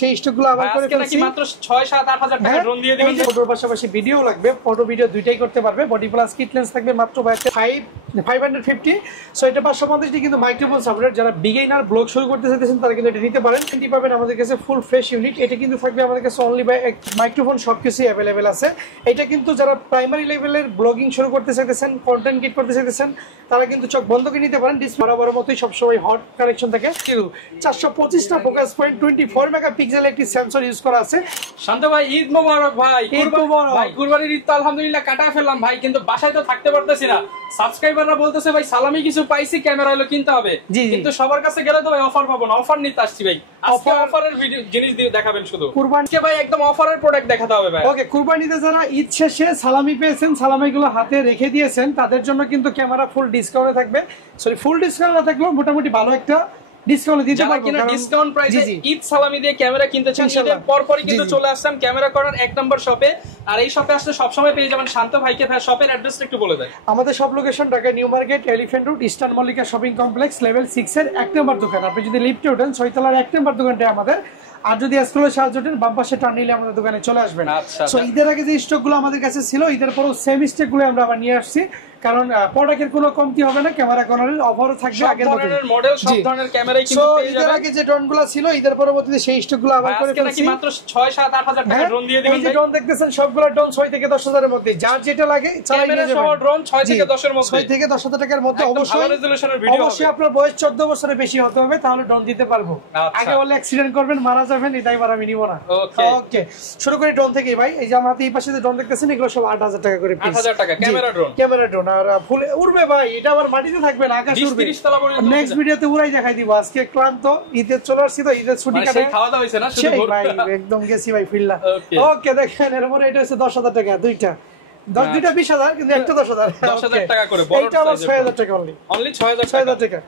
সেই স্টকগুলো আবার করে ফেলছি মাত্র 6-7-8 হাজার টাকা ড্রোন দিয়ে দিবেন। ফটোর পাশাপাশি ভিডিও লাগবে, ফটো ভিডিও দুইটাই করতে পারবে। বডি প্লাস কিট লেন্স থাকবে মাত্র 550। সো এটা 550 কিন্তু মাইক্রোফোন সাপোর্টেড। যারা বিগিনার ব্লগ শুরু করতে চাইতেছেন তারা কিন্তু এটা নিতে পারেন। এটি পাবেন আমাদের কাছে ফুল ফ্রেশ ইউনিট। এটা কিন্তু থাকবে আমাদের কাছে অনলি বাই মাইক্রোফোন, সবকিছু অ্যাভেলেবেল আছে। এটা কিন্তু যারা প্রাইমারি লেভেলের ব্লগিং শুরু করতে চাইতেছেন, কন্টেন্ট ক্রিয়েট করতে চাইতেছেন, তারা কিন্তু চোখ বন্ধ করে নিতে পারেন। ডিসপ্লে বরাবর মতোই সবসময় হট কানেকশন থাকে। 425টা ফোকাস পয়েন্ট, 24 মেগাপিক্সেল একটি সেন্সর ইউজ করা আছে। শান্ত ভাই, ঈদ মোবারক ভাই। ভাই কুরবানির ঈদ তো আলহামদুলিল্লাহ কাটায় ফেললাম ভাই, কিন্তু বাসায় তো থাকতে পারতেছি না। সাবস্ক্রাইবাররা বলতেছে ভাই সালামি কিছু পাইছি, ক্যামেরা হলো কিনতে হবে, কিন্তু সবার কাছে গেলে তো ভাই অফার পাবো না। অফার নিতে আসছি ভাই, আজকে অফারের ভিডিও জিনিস দিয়ে দেখাবেন শুধু। কুরবানিকে ভাই একদম অফারের প্রোডাক্ট দেখাতে হবে ভাই। ওকে, কুরবানিতে যারা ঈদ শেষে সালামি পেয়েছেন, সালামিগুলো হাতে রেখে দিয়েছেন, তাদের জন্য কিন্তু ক্যামেরা ফুল ডিসকাউন্টে থাকবে। সরি, ফুল ডিসকাউন্ট না থাকলেও মোটামুটি ভালো একটা ডিসকাউন্ট দিতে পারবো। কিনা ডিসকাউন্ট প্রাইসে ঈদ সালামি দিয়ে ক্যামেরা কিনতে চান, ঈদের পরপরই কিন্তু চলে আসলাম ক্যামেরা করার 1 নম্বর শপে। আর এই শপে আসলে সব সময় পেয়ে যাবেন শান্ত ভাইকে। ভাই শপের অ্যাড্রেসটা একটু বলে দেয়। আমাদের সব location Dhaka new market, elephant road, eastern Mallika shopping complex, level 6 এর 1 নম্বর দোকান। আপনি যদি লিফটে ওঠেন 6 তলার 1 নম্বর দোকানটা আমাদের। আর যদি এসকেলেটর সাহায্য ওঠেন বাম পাশে টার্ন নিলে আমাদের দোকানে চলে আসবেন। সো ঈদের আগে যে স্টকগুলো আমাদের কাছে ছিল, ঈদের পরও সেম স্টকগুলো আমরা আবার নিয়ে আসছি, কারণ প্রোডাক্টের কোনো কমতি হবে না। ক্যামেরা কর্নারের অফারও থাকবে আগের মতো, মডেল সব ধরনের ক্যামেরাই কিন্তু পেয়ে যাবেন। ঈদের আগে যে ড্রোনগুলো ছিল, ঈদের পরবর্তীতে সেই স্টকগুলো আবার করে ফেলছি। মাত্র 6-7-8 হাজার টাকা ড্রোন দিয়ে দিবেন। এই যে ড্রোন দেখতেছেন সবগুলো ড্রোন 6 থেকে 10 হাজারের মধ্যে, যার যেটা লাগে চালাই নিয়ে যাবেন। সব ড্রোন 6 থেকে 10 এর মধ্যে, 6 থেকে 10 হাজার টাকার মধ্যে। অবশ্যই আপনার বয়স 14 বছরের বেশি হতে হবে, তাহলে ড্রোন দিতে পারবো। আগে বলে অ্যাক্সিডেন্ট করবেন, মারা যাবেন, এটাই বার আমি নিব না। ওকে, শুরু করি ড্রোন থেকে ভাই। এই যে আমার এই পাশে যে ড্রোন দেখতেছেন, এগুলো সব 8000 টাকা করে পিস। 8000 টাকা ক্যামেরা ড্রোন। ক্যামেরা ড্রোন আর ফুল উড়বে ভাই, এটা আবার মাটিতে থাকবে না, আকাশে উড়বে। 20-30 তলা পর্যন্ত। নেক্সট ভিডিওতে উড়াই দেখাই দিব। আজকে ক্লান্ত, ঈদের চলে আসছি তো, ঈদের ছুটি কাটে খাওয়া দাওয়া হইছে না শুধু ভাই, একদম গেছি ভাই ফিল্লা। ওকে, দেখেন এর পরে এটা হচ্ছে 10000 টাকা দুইটা। 2টা 20000, কিন্তু একটা 10000 টাকা করে। বড় এটা আবার 6000 টাকা অনলি 6000 টাকা।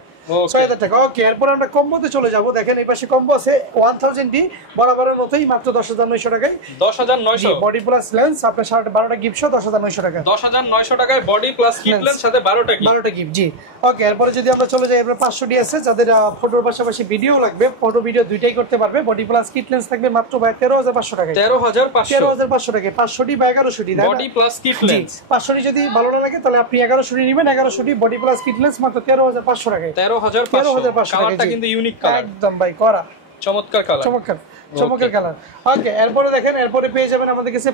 6000 টাকা। ওকে, এরপর আমরা কম্বোতে চলে যাব। দেখেন এই পাশে কম্বো আছে 1000D বরাবরের মতোই মাত্র 10900 টাকায়। 10900 বডি প্লাস লেন্স, আপনার 12টা গিফট সহ 10900 টাকা। 10900 টাকায় বডি প্লাস কিট লেন্স সাথে 12টা গিফট। জি। ওকে, এরপর যদি আমরা চলে যাই, এরপর 500D আছে যাদের ফটোর পাশাপাশি ভিডিও লাগবে, ফটো ভিডিও দুইটাই করতে পারবে। বডি প্লাস কিট লেন্স থাকবে মাত্র 13500 টাকায়। 13500 টাকায় 500D বা 1100D body plus kit lens. 500D যদি ভালো না লাগে তাহলে আপনি 1100D নেবেন। 1100D body plus kit lens মাত্র 13500 টাকায়। 13500। কালারটা কিন্তু ইউনিক কালার, একদম ভাই করা চমৎকার কালার, চমৎকার কালার। ওকে, এরপরে দেখেন, এরপরে পেয়ে যাবেন আমাদের কাছে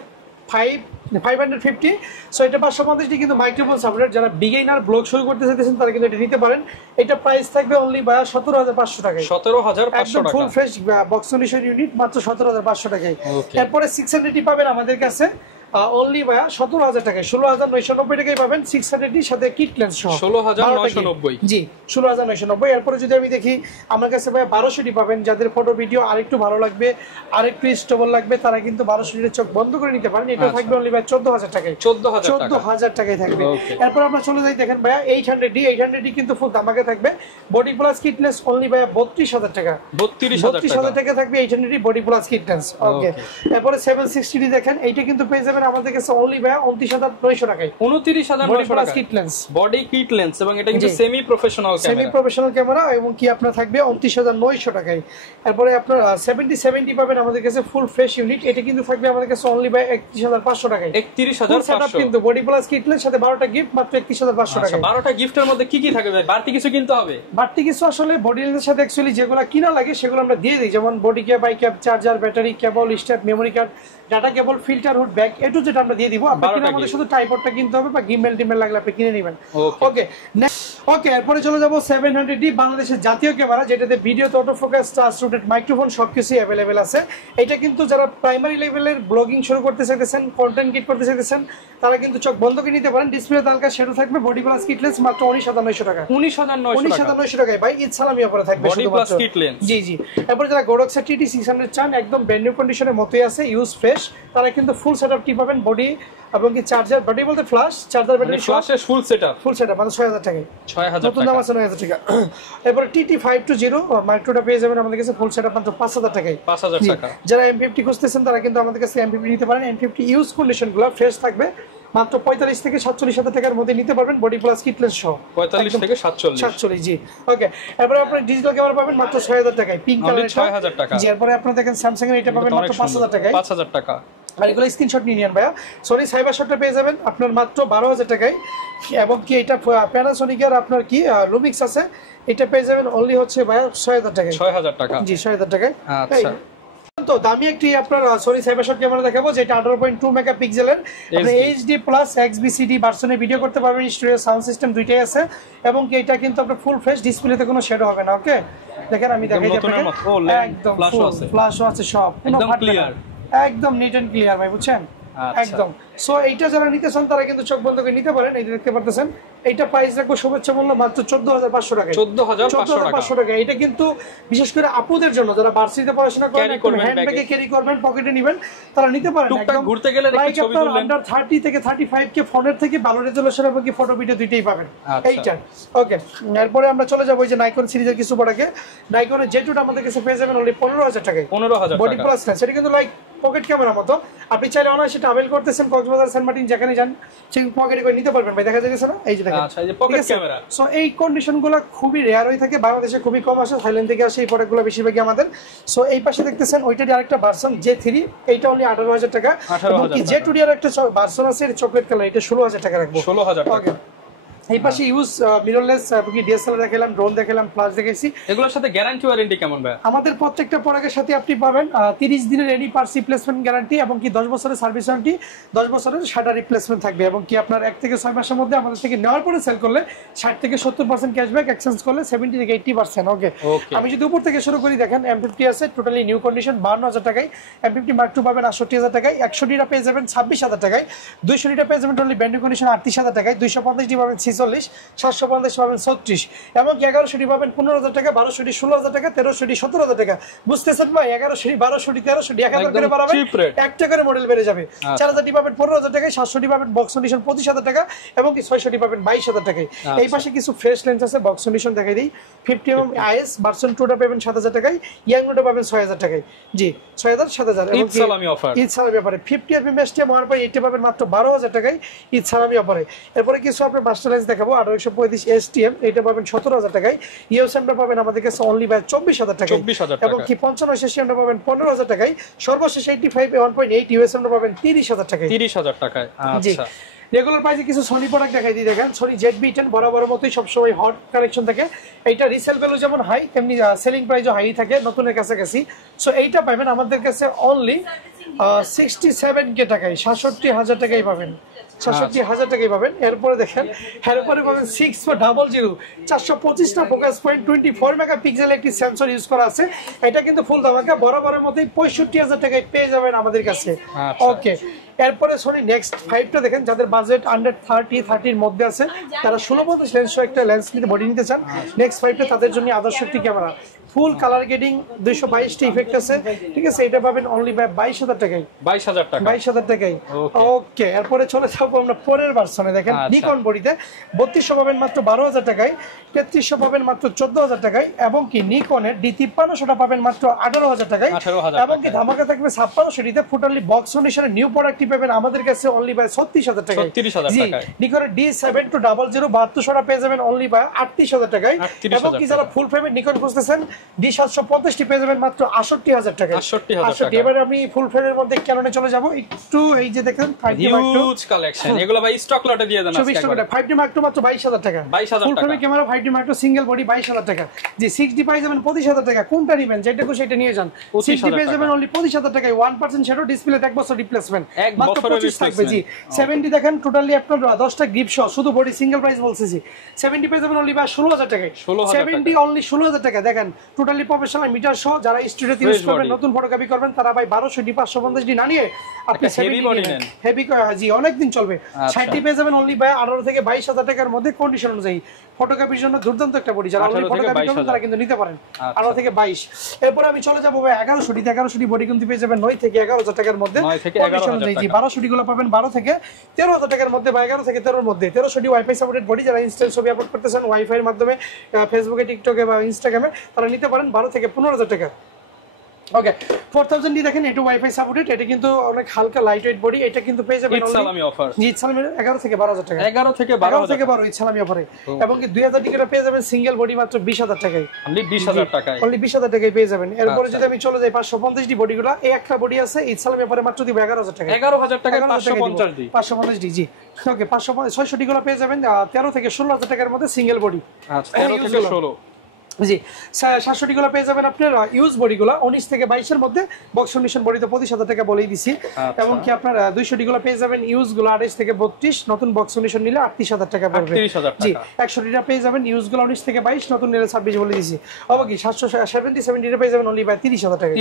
550। সো এটা 550 কিন্তু মাইক্রোফোন সাপোর্টেড। যারা বিগিনার ব্লগ শুরু করতে চাইতেছেন তারা কিন্তু এটা নিতে পারেন। এটা প্রাইস থাকবে অনলি 17500 টাকায়। 17500 টাকা full fresh box solution unit মাত্র 17500 টাকায়। এরপরে 600D পাবেন আমাদের কাছে অনলি 17000 টাকায়। 16990 টাকায় পাবেন 600D সাথে কিট লেন্স সহ। 16990। জি, 16990। এরপরে যদি আমি দেখি আমার কাছে 1200D পাবেন। যাদের ফটো ভিডিও আরেকটু ভালো লাগবে, আরেকটু স্টেবল লাগবে, তারা কিন্তু 1200D চোখ বন্ধ করে নিতে পারেন। এটা থাকবে অনলি 14000 টাকায়। 14000 টাকায় থাকবে। এরপর আমরা চলে যাই, দেখেন 800D কিন্তু ফুল ধামাকা থাকবে। Body plus kit lens only 32000 টাকা। 32000 টাকা থাকবে 800D body plus kit lens. Okay, এরপরে 760D দেখেন, এইটা কিন্তু পেয়ে যাবেন আমাদের কাছে অনলি 29900 টাকায়। 29900 টাকা kit lens, body kit lens, এবং এটা কিন্তু সেমি প্রফেশনাল ক্যামেরা, এবং কি আপনার থাকবে 29900 টাকায়। তারপরে আপনার 70 পাবেন আমাদের কাছে ফুল ফ্রেশ ইউনিট। এটা কিন্তু থাকবে আমাদের কাছে অনলি 31500 টাকায়। 31500 কিন্তু বডি প্লাস কিট লেন্স সাথে 12টা গিফট মাত্র 31500 টাকা। 12টা গিফটের মধ্যে কি কি থাকবে ভাই? বাড়তি কিছু কিনতে হবে? বাড়তি কিছু আসলে বডি লেন্সের সাথে অ্যাকচুয়ালি যেগুলো কিনা লাগে সেগুলো আমরা দিয়ে দিই, যেমন body cap, I cap, charger, battery, cable, step, memory card, data cable, filter, hood, bag, এটু যেটা আমরা দিয়ে দিব। আপনারা আমাদের শুধু ট্রাইপডটা কিনতে হবে, বা গিম্বেল টিমেল লাগলে আপনি কিনে নেবেন। ওকে, ওকে, এরপরে চলে যাব 700D বাংলাদেশের জাতীয় ক্যামেরা, যেটাতে ভিডিওতে auto focus, touch rotate, microphone সবকিছু অ্যাভেলেবেল আছে। এটা কিন্তু যারা প্রাইমারি লেভেলের ব্লগিং শুরু করতে চাইতেছেন, কন্টেন্ট ক্রিয়েট করতে চাইতেন, তারা কিন্তু চোখ বন্ধ করে নিতে পারেন। ডিসপ্লে তালকা শেডো থাকবে। বডি প্লাস কিট লেন্স মাত্র 19900 টাকা। 19900 টাকায় ভাই, ঈদ সালামি অফারে থাকবে বডি প্লাস কিট লেন্স। জি। এরপর যারা গোডক্সের TT 600 চান, একদম ব্র্যান্ড নিউ কন্ডিশনের মতোই আছে, ইউজ ফ্রেশ, তারা কিন্তু ফুল সেটআপ টি পাবেন। বডি এবং কি চার্জার, বডি বলতে ফ্ল্যাশ, চার্জার, ব্যাটারি, ফ্ল্যাশের ফুল সেটআপ মানে 6000 টাকায়। 6000 নতুন দাম আছে 9000 টাকা। এরপর TT 520 মাইক্রোটা পেয়ে যাবেন আমাদের কাছে ফুল সেটআপ মাত্র 5000 টাকায়। 5000 টাকা। যারা M50 খুঁজতেছেন তারা কিন্তু আমাদের কাছে M50 নিতে পারেন। M50 ইউজ কন্ডিশনগুলো ফ্রেশ থাকবে, মাত্র 45 থেকে 47,000 টাকার মধ্যে নিতে পারবেন বডি প্লাস কিটলেস সহ। 45 থেকে 47 জি। ওকে, এরপরে আপনি ডিজিটাল ক্যামেরা পাবেন মাত্র 6000 টাকায়, পিঙ্ক কালার 6000 টাকা। জি, এরপরে আপনি দেখেন স্যামসাং এর এটা পাবেন মাত্র 5000 টাকায়। 5000 টাকা। আর এগুলো স্ক্রিনশট নিয়ে নেন ভাইয়া। সনি সাইবার শটটা পেয়ে যাবেন আপনার মাত্র 12000 টাকায়, এবং কি এটা প্যানাসোনিকের আপনার কি লুমিক্স আছে, এটা পেয়ে যাবেন অনলি হচ্ছে ভাইয়া 6000 টাকায়। 6000 টাকা জি, 6000 টাকায়। আচ্ছা, তো দামি একটি আপনার সনি সাইবার শট ক্যামেরা দেখাবো যেটা 18.2 মেগাপিক্সেলের, আপনি এইচডি প্লাস এক্সবিসিডি ভার্সনে ভিডিও করতে পারবেন, স্টুডিও সাউন্ড সিস্টেম দুইটাই আছে, এবং কি এটা কিন্তু আপনার ফুল ফ্রেশ, ডিসপ্লেতে কোনো শেডো হবে না। ওকে, দেখেন আমি দেখাই আপনাকে, একদম ফ্ল্যাশও আছে, সব একদম ক্লিয়ার, একদম নিট এন্ড ক্লিয়ার ভাই, বুঝছেন একদম। সো এইটা যারা নিতে চান তারা কিন্তু চোখ বন্ধ করে নিতে পারেন। এই দেখতে পারতেছেন, এইটা প্রাইস রাখবো শুভেচ্ছা মূল্য মাত্র 14500 টাকা। 14500 টাকা। এটা কিন্তু বিশেষ করে আপুদের জন্য যারা ভার্সিটিতে পড়াশোনা করেন, হ্যান্ডব্যাগে ক্যারি করবেন, পকেটে নেবেন, তারা নিতে পারেন। একদম ঘুরতে গেলে রেখে ছবি তুললেন। আন্ডার 30 থেকে 35 কে ফোনের থেকে ভালো রেজোলিউশন এবং কি ফটো ভিডিও দুইটাই পাবেন এইটা। ওকে, এরপরে আমরা চলে যাবো এই যে নাইকন সিরিজের কিছু প্রোডাক্টে। নাইকনের জেটুটা আমাদের কাছে পেয়ে যাবেন অনলি 15000 টাকায়, 15000 টাকা। বডি প্লাস লেন্স, এটা কিন্তু লাইক পকেট ক্যামেরা মতো, আপনি চাইলে অনায়াসে ট্রাভেল করতেছেন, কক্সবাজার, সেন্ট মার্টিন যেখানে যান সেই পকেটে করে নিতে পারবেন ভাই। দেখা যাচ্ছে না, এই যে দেখেন, আচ্ছা, এই যে পকেট ক্যামেরা। সো এই কন্ডিশনগুলো খুবই রেয়ার হয়ে থাকে, বাংলাদেশে খুবই কম আসে, থাইল্যান্ড থেকে আসে এই প্রোডাক্টগুলো বেশিরভাগই আমাদের। সো এই পাশে দেখতেছেন ওইটারই আরেকটা ভার্সন J3, এইটা অনলি 18000 টাকা, এবং কি J2 এর একটা ভার্সন আছে চকলেট কালার, এটা 16000 টাকা রাখবো। 16000 টাকা। এই পাশে ইউজ মিররলেস কি ডিএসএলআর দেখালাম, ড্রোন দেখালাম, ফ্ল্যাশ দেখাইছি। এগুলোর সাথে গ্যারান্টি ওয়ারেন্টি কেমন ভাই? আমাদের প্রত্যেকটা প্রোডাক্টের সাথে আপনি পাবেন 30 দিনের এনি পার্টস রিপ্লেসমেন্ট গ্যারান্টি, এবং কি 10 বছরের সার্ভিস ওয়ারেন্টি, 10 বছরের শাটার রিপ্লেসমেন্ট থাকবে, এবং কি আপনার 1 থেকে 6 মাসের মধ্যে আমাদের থেকে নেওয়ার পরে সেল করলে 60 থেকে 70% ক্যাশব্যাক, এক্সচেঞ্জ করলে 70 থেকে 80%। ওকে, আমি যদি উপর থেকে শুরু করি, দেখেন M50 আছে টোটালি নিউ কন্ডিশন 52000 টাকায়, M50 Mark II পাবেন 68000 টাকায়, 100টা পেয়ে যাবেন 26000 টাকায়, 200টা পেয়ে যাবেন টোটালি ব্র্যান্ড নিউ কন্ডিশন 38000 টাকায়, 250টি পাবেন 46, 750 পাবেন 36, এবং 1100টি পাবেন 15000 টাকা, 1200টি 16000 টাকা, 1300টি 17000 টাকা। বুঝতেছেন ভাই, 1100টি 1200টি 1300টি 1000 করে বাড়াবেন, 1 টাকার মডেল বেড়ে যাবে। 4000টি পাবেন 15000 টাকায়, 700টি পাবেন বক্স কন্ডিশন 25000 টাকা, এবং কি 600টি পাবেন 22000 টাকায়। এই পাশে কিছু ফ্রেশ লেন্স আছে, বক্স কন্ডিশন দেখাই দিই। 50mm IS ভার্সন 2টা পাবেন 7000 টাকায়, ইয়াংটা পাবেন 6000 টাকায়। জি, 6000 7000 ঈদ সালামি অফার, ঈদ সালামি অফারে 50 RPM মেস্টিয়াম হওয়ার পরে এটা পাবেন মাত্র 12000 টাকায় ঈদ সালামি অফারে। এরপরে কিছু আপনার মাস্টার লেন্স দেখাবো 1835 STM, এটা পাবেন 17000 টাকায়। ইউএসএমটা পাবেন আমাদের কাছে অনলি বাই 24000 টাকায়, এবং কি 55 STMটা পাবেন 15000 টাকায়, সর্বশেষ 85 1.8 ইউএসএমটা পাবেন 30000 টাকায়। 30000 টাকায়। আচ্ছা, রেগুলার প্রাইসে কিছু সোনি প্রোডাক্ট দেখাই দিই। দেখেন সোনি ZV-10 বরাবর মতোই সবসময় হট কালেকশন থাকে, এইটা রিসেল ভ্যালু যেমন হাই তেমনি সেলিং প্রাইসও হাই থাকে, নতুনের কাছাকাছি। সো এইটা পাবেন আমাদের কাছে অনলি 67K টাকায়, 67000 টাকায় পাবেন, 67000 টাকায় পাবেন। এরপরে দেখেন, এরপরে পাবেন 600 425টা ফোকাস পয়েন্ট 24 মেগাপিক্সেল একটি সেন্সর ইউজ করা আছে, এটা কিন্তু ফুল ধামাকা, বরাবরের মতোই 65000 টাকায় পেয়ে যাবেন আমাদের কাছে। ওকে, এরপরে সোনি নেক্সট 5টা দেখেন, যাদের বাজেট আন্ডার 30 এর মধ্যে আছে, তারা 1650 লেন্স একটা লেন্স নিতে বডি নিতে চান, নেক্সট 5টা তাদের জন্য আদর্শ একটি ক্যামেরা, ফুল কালার গ্রেডিং, 222টি ইফেক্ট আছে, ঠিক আছে, এটা পাবেন অনলি বাই 22000 টাকায়, 22000 টাকা, 22000 টাকায়। ওকে, এরপরে চলে যাবো আমরা পরের ভার্সনে। দেখেন নিকন বডিতে 3200 পাবেন মাত্র 12000 টাকায়, 3300 পাবেন মাত্র 14000 টাকায়, এবং কি নিকনের D5300টা পাবেন মাত্র 18000 টাকায়, এবং কি ধামাকা থাকবে 5600টিতে ফুটালি বক্স কন্ডিশনের নিউ প্রোডাক্টটি পাবেন আমাদের কাছে অনলি বাই 36000 টাকায়। 36000 টাকায় নিকনের D7200 7200টা পেয়ে যাবেন অনলি বাই 38000 টাকায়, এবং কি যারা ফুল ফ্রেমের নিকন খুঁজতেছেন D750টি পেয়ে যাবেন মাত্র 68000 টাকায়। 68000 এবার আমি ফুল ফ্রেমের মধ্যে ক্যাননে চলে যাব একটু। এই যে দেখেন হিউজ কালেকশন, এগুলো ভাই স্টক লটে দিয়ে দেন আজকে একবার। 5D Mark II মাত্র 22000 টাকা, 22000 ফুল টাকা। ফ্রেমের camera 5D Mark II single body 22000 টাকা। জি, 6D পাই যাবেন 25000 টাকা, কোনটা নেবেন যেটা খুশি সেটা নিয়ে যান। 6D পেয়ে যাবেন অনলি 25000 টাকায়, 1% শ্যাডো, ডিসপ্লে 1 বছর রিপ্লেসমেন্ট, মাত্র 25 থাকবে। জি, 70 দেখেন টোটালি আপনার 10টা গ্রিপ সহ, শুধু বডি সিঙ্গেল প্রাইস বলতেছি, 70 পেয়ে যাবেন অনলি বাই 16000 টাকায়, 70 অনলি 16000 টাকা। দেখেন টোটালি প্রফেশনাল মিটার সহ, যারা স্টুডিওতে ইউজ করবেন, নতুন ফটোকপি করবেন, তারা ভাই 1200D 550D না নিয়ে আপনি হেভি বডি নেন, হেভি জি অনেক দিন চলবে। 60 পেয়ে যাবেন অনলি বাই 18 থেকে 22000 টাকার মধ্যে, কন্ডিশন অনুযায়ী ফটোকপির জন্য দুর্দান্ত একটা বডি, যারা অনলি ফটোকপি করবেন তারা কিন্তু নিতে পারেন 18 থেকে 22। এরপর আমি চলে যাব ভাই 1100D বডি কিন্তু পেয়ে যাবেন 9 থেকে 11000 টাকার মধ্যে, 9 থেকে 11000 টাকা। জি, 1200D গুলো পাবেন 12 থেকে 13000 টাকার মধ্যে বা 11 থেকে 13 এর মধ্যে। 1300D ওয়াইফাই সাপোর্টেড বডি, যারা ইনস্ট্যান্ট ছবি আপলোড করতেছেন ওয়াইফাই এর মাধ্যমে ফেসবুকে, টিকটকে বা ইনস্টাগ্রামে, তারা নিতে পারেন 12 থেকে 15000 টাকা। ওকে 4000 ডি দেখেন এটা ওয়াইফাই সাপোর্টেড, এটা কিন্তু অনেক হালকা লাইট ওয়েট বডি, এটা কিন্তু পেয়ে যাবেন সালামি অফার। জি সালামি 11 থেকে 12000 টাকা, 11 থেকে 12 সালামি অফারে। এবং কি 2000 টাকা পেয়ে যাবেন সিঙ্গেল বডি মাত্র 20000 টাকায়, অনলি 20000 টাকায়, অনলি 20000 টাকায় পেয়ে যাবেন। এরপরে যদি আমি চলে যাই 550 ডি বডিগুলো, এই একটা বডি আছে ঈদ সালামি অফারে মাত্র দিব 11000 টাকা, 11000 টাকা 550 ডি, 550 ডি জি। ওকে 600 ডি গুলো পেয়ে যাবেন 13 থেকে 16000 টাকার মধ্যে সিঙ্গেল বডি। আচ্ছা 13 থেকে 16 জি। 760 গুলো পেয়ে যাবেন আপনার ইউজ বডিগুলো 19 থেকে 22 এর মধ্যে, বক্স কন্ডিশন বডি তো 25000 টাকা বলেই দিছি। এবং কি আপনার 200 গুলো পেয়ে যাবেন ইউজ গুলো 28 থেকে 32, নতুন বক্স কন্ডিশন নিলে 38000 টাকা পড়বে। 38000 টাকা জি। 100 টা পেয়ে যাবেন ইউজ গুলো 19 থেকে 22, নতুন নিলে 26 বলে দিছি। আবার কি 770 টা পেয়ে যাবেন অনলি বাই 30000 টাকা,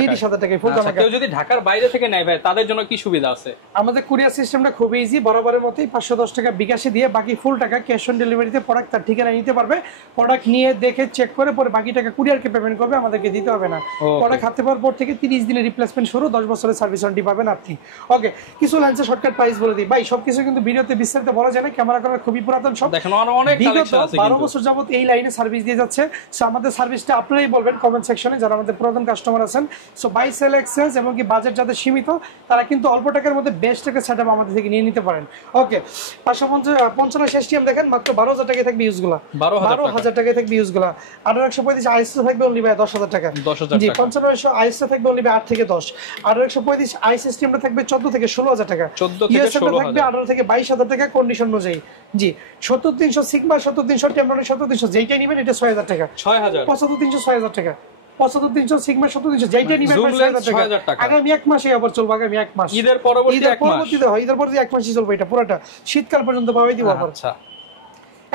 30000 টাকায় ফুল দাম। কেউ যদি ঢাকার বাইরে থেকে নেয় ভাই তাদের জন্য কি সুবিধা আছে? আমাদের কুরিয়ার সিস্টেমটা খুব ইজি, বরাবরের মতোই 510 টাকা বিকাশে দিয়ে বাকি ফুল টাকা ক্যাশ অন ডেলিভারিতে প্রোডাক্ট তার ঠিকানা নিতে পারবে। প্রোডাক্ট নিয়ে দেখে চেক করে পরে বাকি টাকা কুরিয়ারকে পেমেন্ট করবে, আমাদেরকে দিতে হবে না। প্রোডাক্ট হাতে পাওয়ার পর থেকে 30 দিনের রিপ্লেসমেন্ট শুরু, 10 বছরের সার্ভিস ওয়ারেন্টি পাবেন আপনি। ওকে কিছু লেন্সের শর্টকাট প্রাইস বলে দিই ভাই, সবকিছু কিন্তু ভিডিওতে বিস্তারিত বলা যায় না, ক্যামেরা করার খুবই পুরাতন সব, দেখেন অনেক কালেকশন আছে, 12 বছর যাবত এই লাইনে সার্ভিস দিয়ে যাচ্ছে। সো আমাদের সার্ভিসটা আপনারাই বলবেন কমেন্ট সেকশনে, যারা আমাদের পুরাতন কাস্টমার আছেন। সো বাই সেল এক্সচেঞ্জ এবং কি বাজেট যাদের সীমিত তারা কিন্তু অল্প টাকার মধ্যে বেস্ট একটা সেটআপ আমাদের থেকে নিয়ে নিতে পারেন। ওকে 555 এসটিএম দেখেন মাত্র 12000 টাকায় থাকবে ইউজগুলা, 12000 টাকায় থাকবে ইউজগুলা। 18135 আইএসও থাকবে অনলি বাই 10000 টাকা, 10000 জি। টাকা 5500 আইএসও থাকবে অনলি বাই 8 থেকে 10, 18135 আইএস সিস্টেমটা থাকবে 14 থেকে 16000 টাকা, 14 থেকে 16000 থাকবে 18 থেকে 22000 টাকা কন্ডিশন অনুযায়ী। জি 70300 সিগমা, 70300 টেমপ্লেট, 70300 যেইটাই নেবেন এটা 6000 টাকা, 6000 75300 6000 টাকা, 75300 সিগমা 70300 যেইটাই নেবেন 6000 টাকা। আগামী এক মাসে আবার চলবে, আগামী এক মাস, ঈদের পরবর্তী এক মাস, ঈদের পরবর্তী এক মাসই চলবে, এটা পুরোটা শীতকাল পর্যন্ত পাবে দিব আবার। আচ্ছা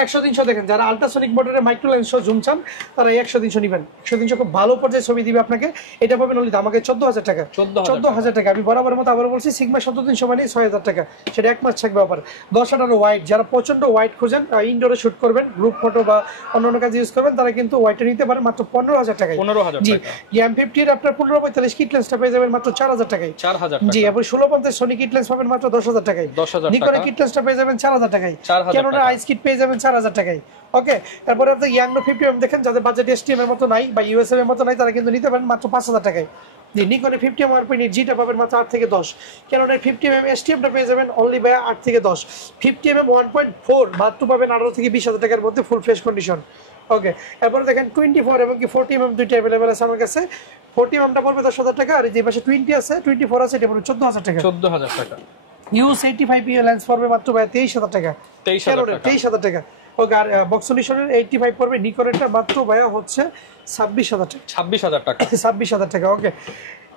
100-300 দেখেন, যারা আল্ট্রাসনিক মোটরের মাইক্রো লেন্স সহ জুম চান তারা 100-300 নেবেন। 100-300 খুব ভালো পর্যায়ে ছবি দিবে আপনাকে, এটা পাবেন অনলি আমাকে 14000 টাকা, 14000 টাকা। আমি বরাবর মতো আবার বলছি সিগমা 70300 মানে 6000 টাকা, সেটা এক মাস থাকবে আবার। 10-18 ওয়াইড, যারা প্রচন্ড ওয়াইড খোঁজেন, ইনডোরে শুট করবেন, গ্রুপ ফটো বা অন্যান্য কাজে ইউজ করবেন, তারা কিন্তু ওয়াইডটা নিতে পারেন মাত্র 15000 টাকায়, 15000 জি। টাকা। M50 এর আপনার 1545 কিট লেন্সটা পেয়ে যাবেন মাত্র 4000 টাকায়, 4000 টাকা, জি। এবং 1650 সোনি কিট লেন্স পাবেন মাত্র 10000 টাকায়, 10000 টাকা। নিকনের কিট লেন্সটা পেয়ে যাবেন 4000 টাকায়, ক্যানোনের আইস কিট পেয়ে যাবেন 4000 টাকায়। ওকে তারপরে আপনি ইয়াংনো 50mm দেখেন, যাদের বাজেট এসটিএম এর মতো নাই বা ইউএসএম এর মতো নাই, তারা কিন্তু নিতে পারেন মাত্র 5000 টাকায়। জি নিকনের 50mm আরপিনি জিটা পাবেন মাত্র 8 থেকে 10, ক্যানোনের 50mm এসটিএমটা পেয়ে যাবেন অনলি বাই 8 থেকে 10, 50mm 1.4 মাত্র পাবেন 18 থেকে 20000 টাকার মধ্যে ফুল ফ্রেশ কন্ডিশন। ওকে এরপরে দেখেন 24 এবং কি 40mm দুইটা अवेलेबल আছে আমার কাছে। 40mm টা পড়বে 10000 টাকা, আর যে পাশে 20 আছে 24 আছে এটা পড়বে 14000 টাকা, 14000 টাকা। ইউএস 85 লেন্স পড়বে মাত্র 23000 টাকা, 23000 টাকা। ওকে আর বক্স সলিউশনের 85 পড়বে, নিকনেরটা মাত্র ভাইয়া হচ্ছে 26000 টাকা, 26000 টাকা, 26000 টাকা। ওকে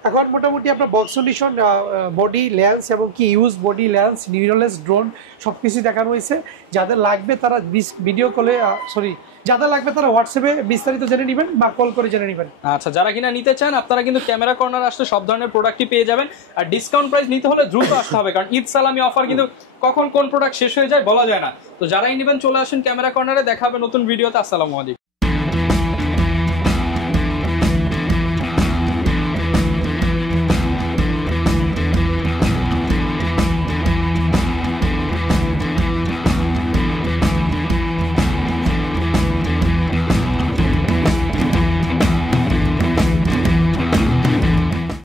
এখন মোটামুটি আপনার বক্স সলিউশন, বডি লেন্স এবং কি ইউজ বডি লেন্স, নিউরোলেস ড্রোন সবকিছু দেখানো হয়েছে। যাদের লাগবে তারা ভিডিও কলে যাদের লাগবে তারা হোয়াটসঅ্যাপে বিস্তারিত জেনে নেবেন বা কল করে জেনে নেবেন। আচ্ছা যারা কিনা নিতে চান আপনারা কিন্তু ক্যামেরা কর্নার আসলে সব ধরনের প্রোডাক্টই পেয়ে যাবেন। আর ডিসকাউন্ট প্রাইস নিতে হলে দ্রুত আসতে হবে, কারণ ঈদ সালামি অফার কিন্তু কখন কোন প্রোডাক্ট শেষ হয়ে যায় বলা যায় না। তো যারাই নেবেন চলে আসুন ক্যামেরা কর্নারে, দেখা হবে নতুন ভিডিওতে। আসসালামু আলাইকুম।